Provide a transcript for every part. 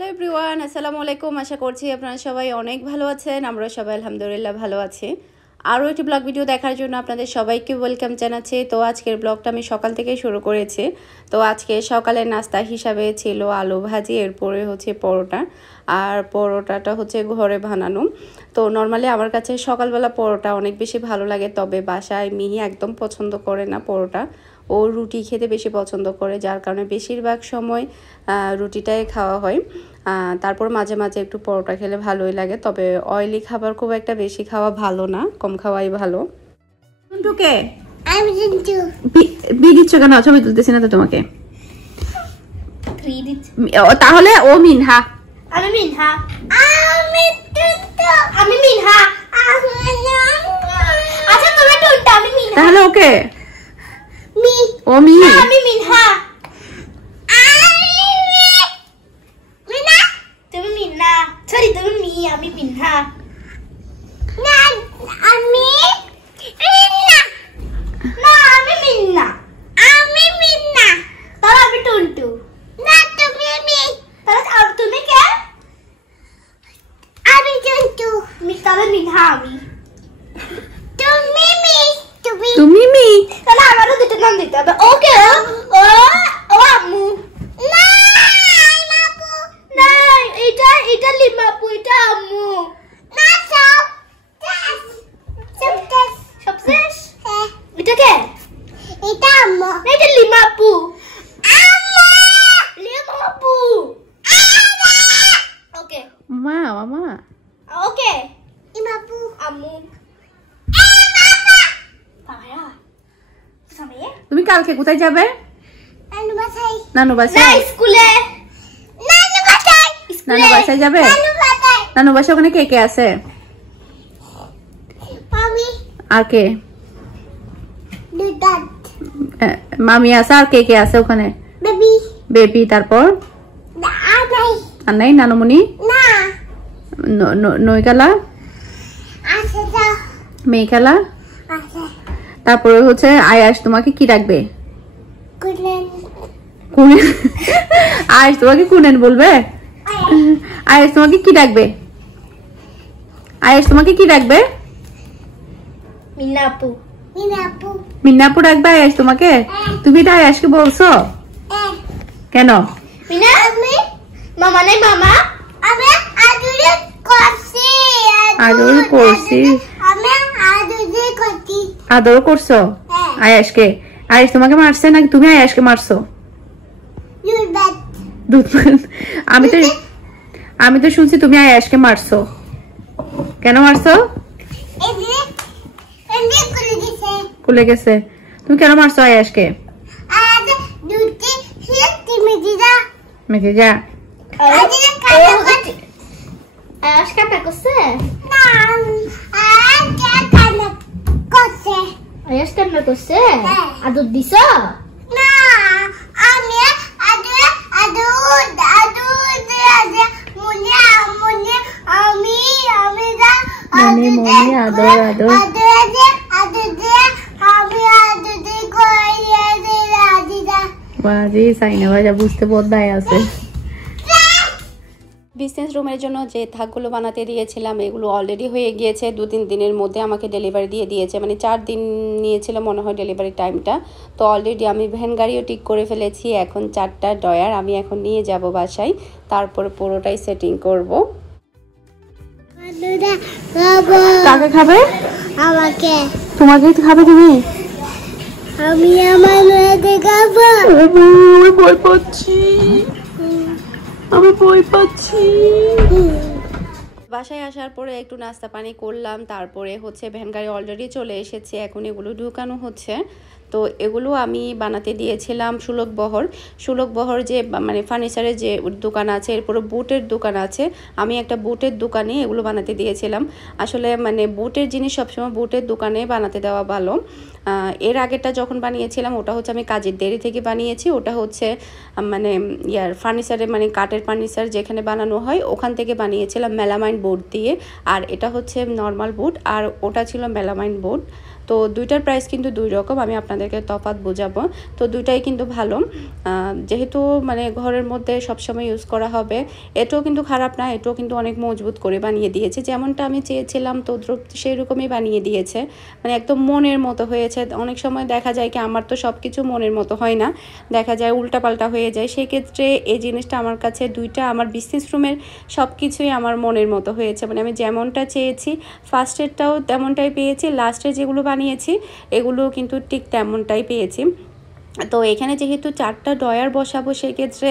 Hello everyone, আসসালামু আলাইকুম। আশা করছি আপনারা সবাই অনেক ভালো আছেন। আমরা সবাই আলহামদুলিল্লাহ ভালো আছি। আরও একটি ব্লগ ভিডিও দেখার জন্য আপনাদের সবাইকে ওয়েলকাম জানাচ্ছি। তো আজকের ব্লগটা আমি সকাল থেকে শুরু করেছি। তো আজকে সকালের নাস্তা হিসাবে ছিল আলু ভাজি, এরপরে হচ্ছে পরোটা। আর পরোটাটা হচ্ছে ঘরে বানানো। তো নর্মালি আমার কাছে সকালবেলা পরোটা অনেক বেশি ভালো লাগে, তবে বাসায় মিহি একদম পছন্দ করে না পরোটা। ও রুটি খেতে বেশি পছন্দ করে, যার কারণে বেশিরভাগ সময় রুটিটাই খাওয়া হয়। তারপর মাঝে মাঝে একটু পরোটা খেলে ভালোই লাগে, তবে অয়েলি খাবার খুব একটা বেশি খাওয়া ভালো না, কম খাওয়াই ভালো। টুকে আমি কিন্তু বি দিচ্ছ কেন? ছবি তুলতেছি না তো তোমাকে। তাহলে ও মিনহা। আমি মিনহা। আমি মিনহা। আচ্ছা তুমি টুনটা, আমি মিনহা। তাহলে ওকে মি ও মি। আমি মিনহা। তুমি মিন্না। সরি তুমি মি, আমি মিনহা। না আমি মিন্না। না আমি মিন্না। আমি মিন্না। তাহলে আমি টুনটু। না তুমি মি। তাহলে তুমি কে? আমি টুনটু। তাহলে মিনহা আমি। তুমি মি। তুমি মি। তাহলে আমারও দুটো নাম দিতে হবে। ওকে ও ও আম্মু। না আম্মু। না এটা লিমাপু, এটা আম্মু। না সব শেষ। হ্যাঁ। এটা কে? এটা আম্মু। এটা লিমাপু। আম্মু। লিমাপু। ওকে মা মামা। ওকে লিমাপু আম্মু। তুমি কালকে কোথায় যাবে? নানু বাসায়। নানু না বাসায়। স্কুলে। নানু বাসায়। নানু বাসায় যাবে? নানু বাসায়। নানু বাসায় ওখানে কে কে আছে? মামি আর কে? দুদাত মামি আছে, আর কে কে আছে ওখানে? Baby baby. তারপর নাই আর নাই? নানুমণি, না নইকালা, আছে তো মেয়েখালা। আছে তারপরে হচ্ছে আয়াস তোমাকে কি রাখবে? কুলেন কুনেন। আয়াস তোমাকে কুনেন বলবে? আয়াস তোমাকে কি রাখবে? আয়াস তোমাকে কি রাখবে? মিনাপু। মিনাপু মিন্নাপু রাখবে আয়াস তোমাকে? তুমি এটা আয়াসকে বলছো কেন? মিনা আমি মামা নাই মামা। আমি আদুরে করছি। আদর করছি। আমি আদুরে করছি। আদর করছো আয়াসকে? আয়াস তোমাকে মারছে নাকি তুমি আয়াসকে মারছো? দুদাত আমি তো শুনছি তুমি আয়াসকে মারছো। কেন মারছো? এদিকে এদিকে করে দিছে। খুলে গেছে। তুমি কেন মারছো আয়াসকে? আর দুটি হিলতি মিদিদা। মেজে যা। আজকে কাটা করতে। আজ কাটা করছে? না আজ কাটা করছে। আজ কাটা করছে? আদর দিছো? না আমি আদর মুনি মুনি আমি দা মনে মনে আদর আদর। বাজি সাইনা ভাজা বুঝতে বোধহয় আছে। বিজনেস রুমের জন্য যে থাকগুলো বানাতে দিয়েছিলাম এগুলো অলরেডি হয়ে গিয়েছে। 2-3 দিনের মধ্যে আমাকে ডেলিভারি দিয়ে দিয়েছে, মানে 4 দিন নিয়েছিল মনে হয় ডেলিভারি টাইমটা। তো অলরেডি আমি ভ্যান গাড়িও ঠিক করে ফেলেছি। এখন 4টা ডয়ার আমি এখন নিয়ে যাব বাসায়, তারপরে পুরোটাই সেটিং করব। কাকে খাবে? আমাকে। তোমাকে খাবে তুমি? আমি আমার মেয়েকে খাবো। আমি ভয় পাচ্ছি, আমি ভয় পাচ্ছি। বাসায় আসার পরে একটু নাস্তা পানি করলাম, তারপরে হচ্ছে ভ্যান গাড়ি অলরেডি চলে এসেছে, এখন এগুলো ঢুকানো হচ্ছে। তো এগুলো আমি বানাতে দিয়েছিলাম সুলভবহর যে মানে ফার্নিচারের যে দোকান আছে, এরপরে বুটের দোকান আছে। আমি একটা বুটের দোকানে এগুলো বানাতে দিয়েছিলাম। আসলে মানে বুটের জিনিস সবসময় বুটের দোকানে বানাতে দেওয়া ভালো। এর আগেরটা যখন বানিয়েছিলাম ওটা হচ্ছে আমি কাজের দেরি থেকে বানিয়েছি। ওটা হচ্ছে মানে ফার্নিচারে মানে কাঠের ফার্নিচার যেখানে বানানো হয় ওখান থেকে বানিয়েছিলাম মেলামাইন বোর্ড দিয়ে। আর এটা হচ্ছে নর্মাল বোর্ড, আর ওটা ছিল মেলামাইন বোর্ড। তো দুইটার প্রাইস কিন্তু দুই রকম, আমি আপনাদেরকে তফাৎ বোঝাবো। তো দুইটাই কিন্তু ভালো, যেহেতু মানে ঘরের মধ্যে সবসময় ইউজ করা হবে। এটাও কিন্তু খারাপ না, এটাও কিন্তু অনেক মজবুত করে বানিয়ে দিয়েছে, যেমনটা আমি চেয়েছিলাম তো সেই রকমই বানিয়ে দিয়েছে, মানে একদম মনের মতো হয়েছে। অনেক সময় দেখা যায় কি আমার তো সব কিছু মনের মতো হয় না, দেখা যায় উল্টাপাল্টা হয়ে যায়। সেক্ষেত্রে এই জিনিসটা আমার কাছে দুইটা আমার বিজনেস রুমের সব কিছুই আমার মনের মতো হয়েছে, মানে আমি যেমনটা চেয়েছি ফার্স্টেরটাও তেমনটাই পেয়েছি, লাস্টে যেগুলো বানিয়েছি এগুলো কিন্তু ঠিক তেমনটাই পেয়েছি। তো এখানে যেহেতু 4টা ড্রয়ার বসাবো, সেক্ষেত্রে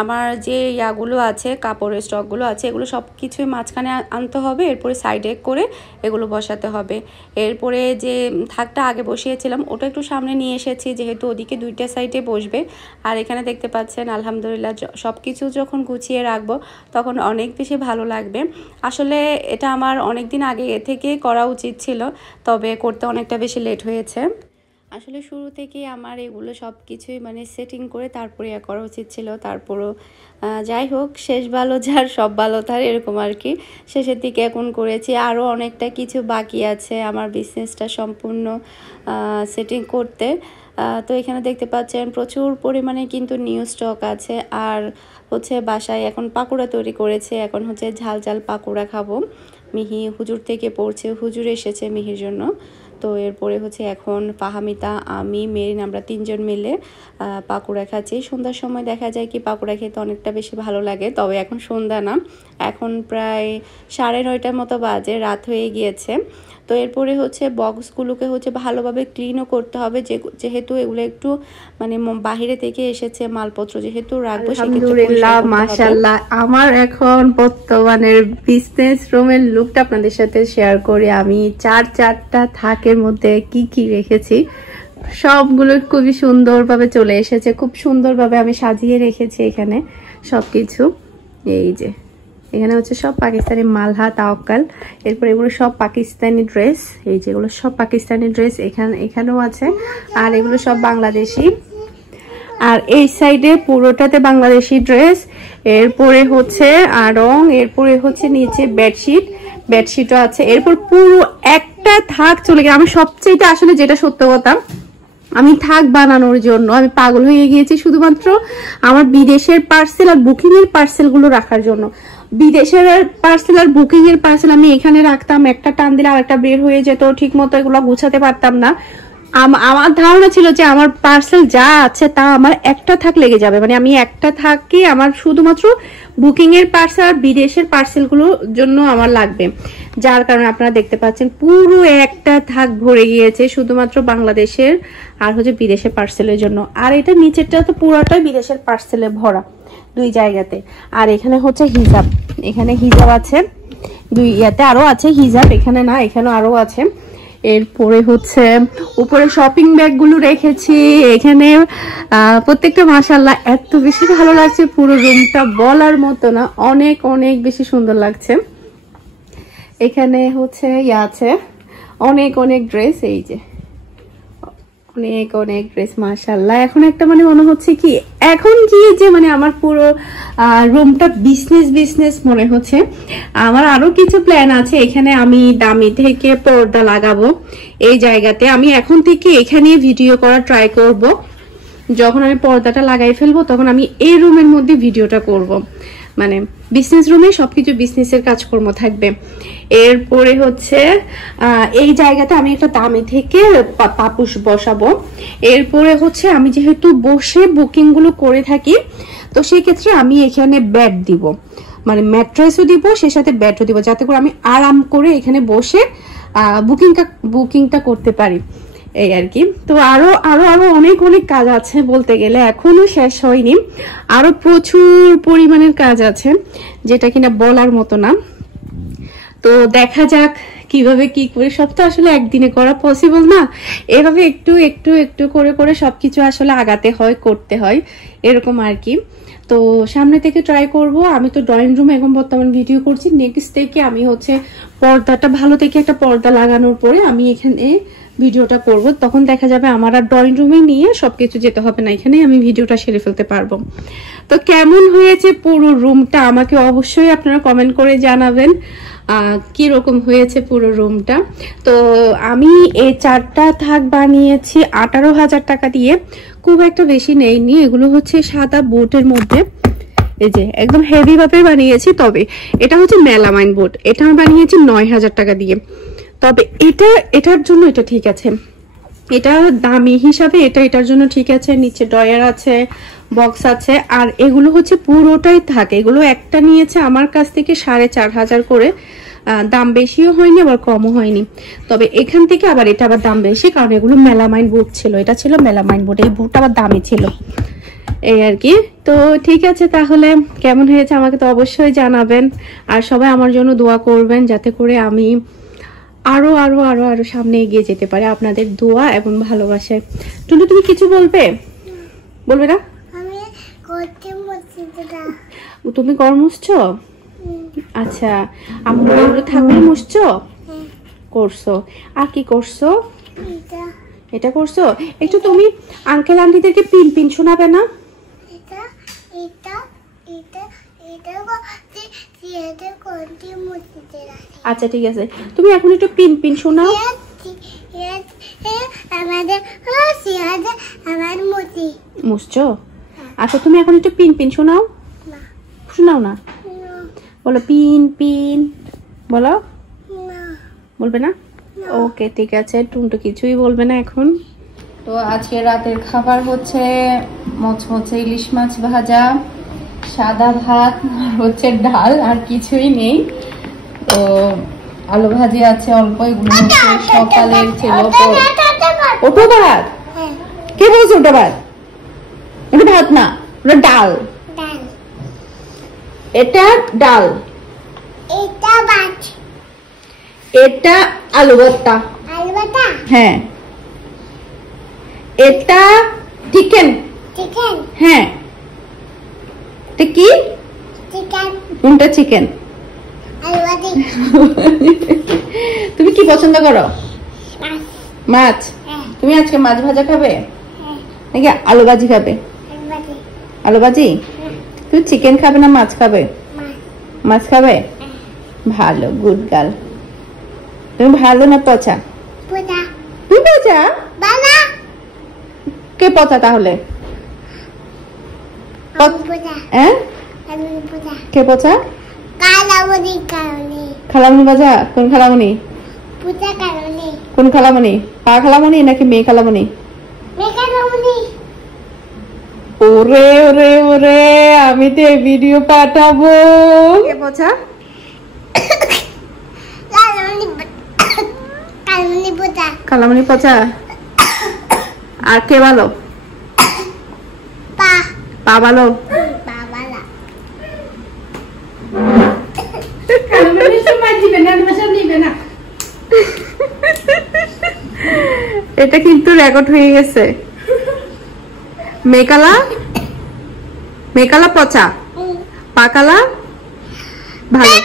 আমার যে ইয়াগুলো আছে, কাপড়ের স্টকগুলো আছে, এগুলো সব কিছুই মাঝখানে আনতে হবে, এরপরে সাইডে করে এগুলো বসাতে হবে। এরপরে যে থাকটা আগে বসিয়েছিলাম ওটা একটু সামনে নিয়ে এসেছি, যেহেতু ওদিকে দুইটা সাইডে বসবে। আর এখানে দেখতে পাচ্ছেন আলহামদুলিল্লাহ সব কিছু যখন গুছিয়ে রাখবো তখন অনেক বেশি ভালো লাগবে। আসলে এটা আমার অনেক দিন আগে থেকে করা উচিত ছিল, তবে করতে অনেকটা বেশি লেট হয়েছে। আসলে শুরু থেকে আমার এগুলো সব কিছুই মানে সেটিং করে তারপরে করা উচিত ছিল, তারপরও যাই হোক, শেষ ভালো যার সব ভালো তার, এরকম আর কি। শেষের দিকে এখন করেছি, আরও অনেকটা কিছু বাকি আছে আমার বিজনেসটা সম্পূর্ণ সেটিং করতে। তো এখানে দেখতে পাচ্ছেন প্রচুর পরিমাণে কিন্তু নিউ স্টক আছে। আর হচ্ছে বাসায় এখন পাকোড়া তৈরি করেছে, এখন হচ্ছে ঝাল ঝাল পাকোড়া খাবো। মিহি হুজুর থেকে পড়ছে, হুজুর এসেছে মিহির জন্য। তো এরপরে হচ্ছে এখন ফাহামিতা, আমি, মেরিন, আমরা 3জন মিলে পাকোড়া খাচ্ছি। সন্ধ্যার সময় দেখা যায় কি পাকোড়া খেতে অনেকটা বেশি ভালো লাগে, তবে এখন সন্ধ্যা না, এখন প্রায় 9:30 মতো বাজে, রাত হয়ে গিয়েছে। তো এরপরে হচ্ছে বক্সগুলোকে হচ্ছে ভালোভাবে ক্লিনও করতে হবে, যেহেতু এগুলো একটু মানে বাহিরে থেকে এসেছে মালপত্র, যেহেতু রাখবো। আলহামদুলিল্লাহ, মাশাআল্লাহ, আমার এখন বর্তমানের বিজনেস রুমের লুকটা আপনাদের সাথে শেয়ার করি। আমি 4টা থাকের মধ্যে কি কি রেখেছি সবগুলো খুবই সুন্দরভাবে চলে এসেছে, খুব সুন্দরভাবে আমি সাজিয়ে রেখেছি এখানে সবকিছু। এই যে এখানে হচ্ছে সব পাকিস্তানি মালহা, তাওয়াক্কাল, এরপর এগুলো সব পাকিস্তানি ড্রেস, এই যেগুলো সব পাকিস্তানি ড্রেস এখানেও আছে, আর এগুলো সব বাংলাদেশি। আর এই সাইডে পুরোটাতে বাংলাদেশি ড্রেস, এরপরে হচ্ছে রং, এরপরে হচ্ছে নিচে বেডশিটও আছে। এরপর পুরো একটা থাক চলে গেছে। আমি সবচেয়ে আসলে যেটা সত্য কথা, আমি থাক বানানোর জন্য আমি পাগল হয়ে গিয়েছি, শুধুমাত্র আমার বিদেশের পার্সেল আর বুকিং এর পার্সেল গুলো রাখার জন্য। বিদেশের পার্সেল আর বুকিং এর পার্সেল আমি এখানে রাখতাম, একটা টান দিলে আরেকটা বের হয়ে যেত, ঠিক মতো এগুলো গুছাতে পারতাম না। আমার ধারণা ছিল যে আমার পার্সেল যা আছে তা আমার একটা থাক লেগে যাবে, মানে আমি একটা থাকি আমার শুধুমাত্র বুকিং এর পার্সেল আর বিদেশের পার্সেল গুলোর জন্য আমার লাগবে, যার কারণে আপনারা দেখতে পাচ্ছেন পুরো একটা থাক ভরে গিয়েছে শুধুমাত্র বাংলাদেশের আর হচ্ছে বিদেশের পার্সেলের জন্য। আর এটা নিচেরটা তো পুরোটাই বিদেশের পার্সেলে ভরা দুই জায়গাতে। আর এখানে হচ্ছে হিজাব, এখানে হিজাব আছে দুই ইয়াতে, আরো আছে হিজাব, এখানে না, এখানে আরো আছে। এরপরে হচ্ছে উপরে শপিং ব্যাগ গুলো রেখেছি এখানে, প্রত্যেকটা মাশাআল্লাহ এত বেশি ভালো লাগছে, পুরো রুমটা বলার মতো না, অনেক অনেক বেশি সুন্দর লাগছে। এখানে হচ্ছে আছে অনেক অনেক ড্রেস, এই যে অনেক অনেক ড্রেস মাশাআল্লাহ। এখন একটা মানে মনে হচ্ছে কি এখন গিয়ে যে মানে আমার পুরো রুমটা বিজনেস মনে হচ্ছে। আমার আরো কিছু প্ল্যান আছে, এখানে আমি দামি থেকে পর্দা লাগাবো এই জায়গাতে। আমি এখন থেকে এখানে ভিডিও করা ট্রাই করব, যখন আমি পর্দাটা লাগাই ফেলবো তখন আমি এই রুমের মধ্যে ভিডিওটা করব, মানে বিজনেস রুমে সবকিছু বিজনেসের কাজকর্ম থাকবে। এরপরে হচ্ছে এই জায়গাতে আমি একটা দামি থেকে পাপুস বসাবো। এরপরে হচ্ছে আমি যেহেতু বসে বুকিং গুলো করে থাকি, তো সেই ক্ষেত্রে আমি এখানে বেড দিব, মানে ম্যাট্রেসও দিব, সেই সাথে বেডও দিব, যাতে করে আমি আরাম করে এখানে বসে বুকিংটা করতে পারি, এই আর কি। তো আরো আরো আরো অনেক অনেক কাজ আছে, বলতে গেলে এখনো শেষ হয়নি, আরো প্রচুর পরিমাণের কাজ আছে যেটা কিনা বলার মতো না। তো দেখা যাক কিভাবে কি করে, সব তো আসলে একদিনে করা পসিবল না, এভাবে একটু একটু একটু করে করে সবকিছু আসলে আগাতে হয়, করতে হয়, এরকম আর কি। তো সামনে থেকে ট্রাই করব। আমি তো ড্রয়িং রুমে এখন বর্তমান ভিডিও করছি, নেক্সট থেকে আমি হচ্ছে পর্দাটা ভালো থেকে একটা পর্দা লাগানোর পরে আমি এখানে ভিডিওটা করব, তখন দেখা যাবে আমার আর ড্রয়িং রুমে নিয়ে সবকিছু যেতে হবে না, এখানেই আমি ভিডিওটা সেরে ফেলতে পারবো। তো কেমন হয়েছে পুরো রুমটা আমাকে অবশ্যই আপনারা কমেন্ট করে জানাবেন কি রকম হয়েছে পুরো রুমটা। তো আমি এই 4টা থাক বানিয়েছি 18,000 টাকা দিয়ে, খুব একটা বেশি নেইনি। এগুলো হচ্ছে সাদা বোটের মধ্যে, এই যে একদম হেভি ভাবে বানিয়েছি। তবে এটা হচ্ছে মেলামাইন বোর্ড, এটা আমি বানিয়েছি 9,000 টাকা দিয়ে। তবে এটার জন্য এটা ঠিক আছে, এটা দামি হিসাবে এটার জন্য ঠিক আছে। নিচে ড্রয়ার আছে, বক্স আছে, আর এগুলো হচ্ছে পুরোটাই থাকে। এগুলো একটা নিয়েছে আমার কাছ থেকে 4,500 করে, দাম বেশিও হয়নি আবার কমও হয়নি। তবে এখান থেকে আবার এটা আবার দাম বেশি, কারণ এগুলো মেলামাইন বোর্ড ছিল, এটা ছিল মেলামাইন বোর্ড, এই বোর্ডটা আবার দামি ছিল, এই আর কি। তো ঠিক আছে, তাহলে কেমন হয়েছে আমাকে তো অবশ্যই জানাবেন, আর সবাই আমার জন্য দোয়া করবেন যাতে করে আমি আরো আরো আরো আরো সামনে এগিয়ে যেতে পারি আপনাদের দোয়া এবং ভালোবাসায়। টুনটু, তুমি কিছু বলবে না? আমি করতে মুছতে তুমি ঘর মুছছো? আচ্ছা, আমরা থাকলে মুছছো? করছো। আর কি করছো? এটা করছো। একটু তুমি আঙ্কেল আন্টিদেরকে পিন শোনাবে না? এটা এটা এটা এটা করতে মুছতে আচ্ছা ঠিক আছে, তুমি এখন একটু পিন শোনাও। আমাদের আমার মুছি মুছছো? আচ্ছা, তুমি এখন একটু পিন শোনাও। শোনাও না, বলো পিন বলো। বলবে না? ওকে ঠিক আছে, টুনটু কিছুই বলবে না এখন। তো আজকে রাতের খাবার হচ্ছে মচমচে ইলিশ মাছ ভাজা, সাদা ভাত, আর হচ্ছে ডাল, আর কিছুই নেই। তো আলু ভাজি আছে অল্প, এগুলো হচ্ছে সকালের ছিল। ওটা ভাত? কে বলছে ওটা ভাত? ওটা ভাত না, ওটা ডাল। এটা ডাল, এটা ভাত, এটা আলু ভর্তা। আলু ভর্তা? হ্যাঁ। এটা চিকেন। চিকেন? হ্যাঁ। এটা কি? চিকেন। কোনটা চিকেন? আলু ভাজি। তুমি কি পছন্দ করো? মাছ। মাছ? তুমি আজকে মাছ ভাজা খাবে নাকি আলু ভাজি খাবে? আলু ভাজি। তুমি চিকেন খাবে না মাছ খাবে? মাছ খাবে। ভালো, গুড গার্ল। তুমি ভালো না পচা? পচা। তুমি পচা? বাবা কে পচা তাহলে? পচা। হ্যাঁ, আমি পচা। কে পচা? কালামনি কারণে। খালামনি পচা? কোন খালামনি? পচা কারণে। কোন খালামনি? পা খালামনি নাকি মেয়ে খালামনি? মেয়ে কারণে। ওরে ওরে ওরে, আমি তো এই ভিডিও পাঠাবো। কে পচা? কালামনি পচা। খালামনি পচা। আর কে ভালো? পা ভালো। বাবালা। এটা কিন্তু রেকর্ড হয়ে গেছে। মেকালা পচা, পাকালা ভালো,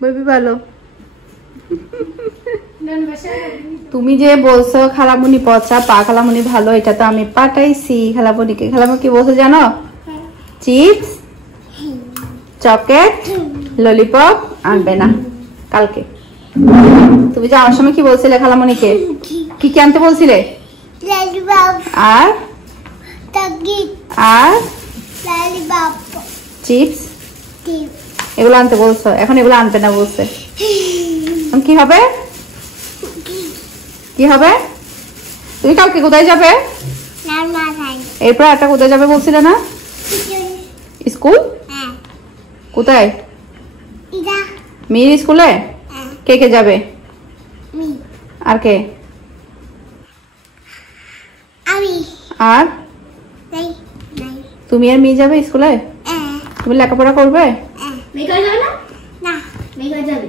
বেবি ভালো। তুমি যে বলছো খালামুনি পচা, পা খালামুনি ভালো, এটা তো আমি পাঠাইছি খালামুনিকে। খালামুনি কি বলছো জানো? চিপস, চকলেট, ললিপপ আনবে না কালকে। তুমি যাওয়ার সময় কি বলছিলে খালামুনিকে? কি কি আনতে বলছিলে? আর আর চিপস, এগুলো আনতে বলছো। এখন এগুলো আনতে না বলছে, কি হবে? কি হবে? তুমি কালকে কোথায় যাবে? এরপর একটা কোথায় যাবে বলছিলে না? স্কুল। কোথায়? মেয়ের স্কুলে। কে কে যাবে? আর কে? আর তুমি আর মেয়ে যাবে স্কুলে? তুমি লেখাপড়া করবে? মেঘা যাবে না? মেঘা যাবে।